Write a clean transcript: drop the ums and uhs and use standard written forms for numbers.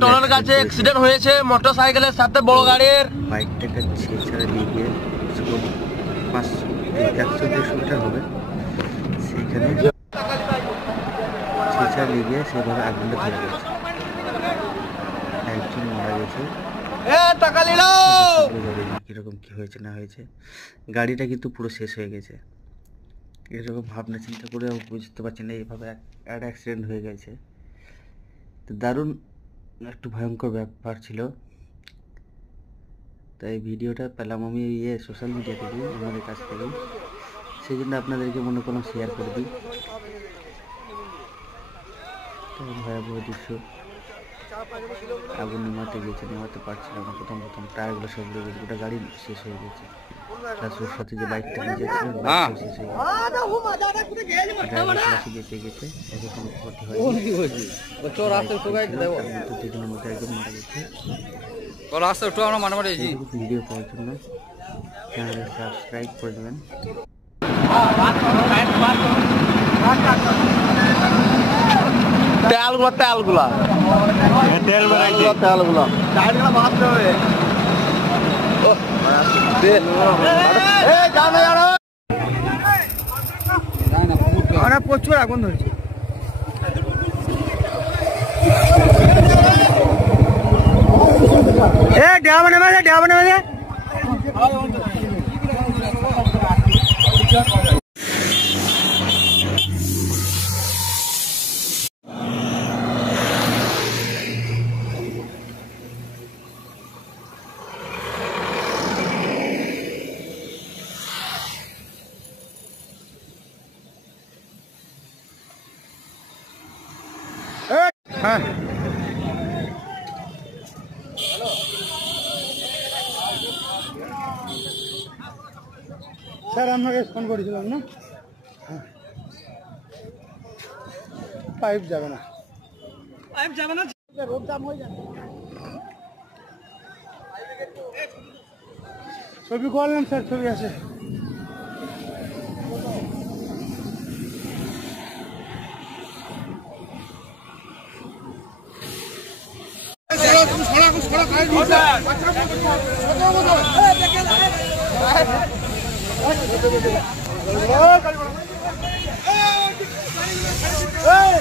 টলের কাছে অ্যাক্সিডেন্ট হয়েছে মোটরসাইকেলের সাথে বড় গাড়ির। বাইকটাকে ছেঁচড়া লিগে 100-150 মিটার হবে, সেইখানে ছেঁচড়া লিগে সেভাবে আগুনটা ধরে গেছে, একজন মারা গেছে। কিরকম কি হয়েছে না হয়েছে, গাড়িটা কিন্তু পুরো শেষ হয়ে গেছে। এরকম ভাবনা চিন্তা করে বুঝতে পারছি না এইভাবে একটা অ্যাক্সিডেন্ট হয়ে গেছে। তো দারুণ একটু ভয়ঙ্কর ব্যাপার ছিল। তাই ভিডিওটা পেলাম আমি সোশ্যাল মিডিয়া থেকে, আমাদের কাছ থেকে, সেই জন্য আপনাদেরকে মনে করলাম শেয়ার করে দিই। তো ভয়াবহ দৃশ্য, আগুন নেমাতে পারছিলাম না। প্রথম টায়ারগুলো সব লেগে গেছে, গোটা গাড়ি শেষ হয়ে গেছে। তার সাথে যে বাইকটা নিয়ে যাচ্ছিলেন বাইকটাও শেষ হয়ে গেছে, ড্রাইভার ক্লাসে বেঁচে গেছে, এরকম ক্ষতি হয়নি। দুজনের মধ্যে একজন মারা গেছে। ভিডিও পাওয়ার জন্য চ্যানেলে সাবস্ক্রাইব করে দেবেন। তেলগুলা প্রচুর আগুন ধরছে। হ্যাঁ স্যার আপনাকে ফোন করেছিলাম না, পাইপ যাবে না, রোড জাম হয়ে যাবে। ছবি করলাম স্যার, ছবি আছে। Hey!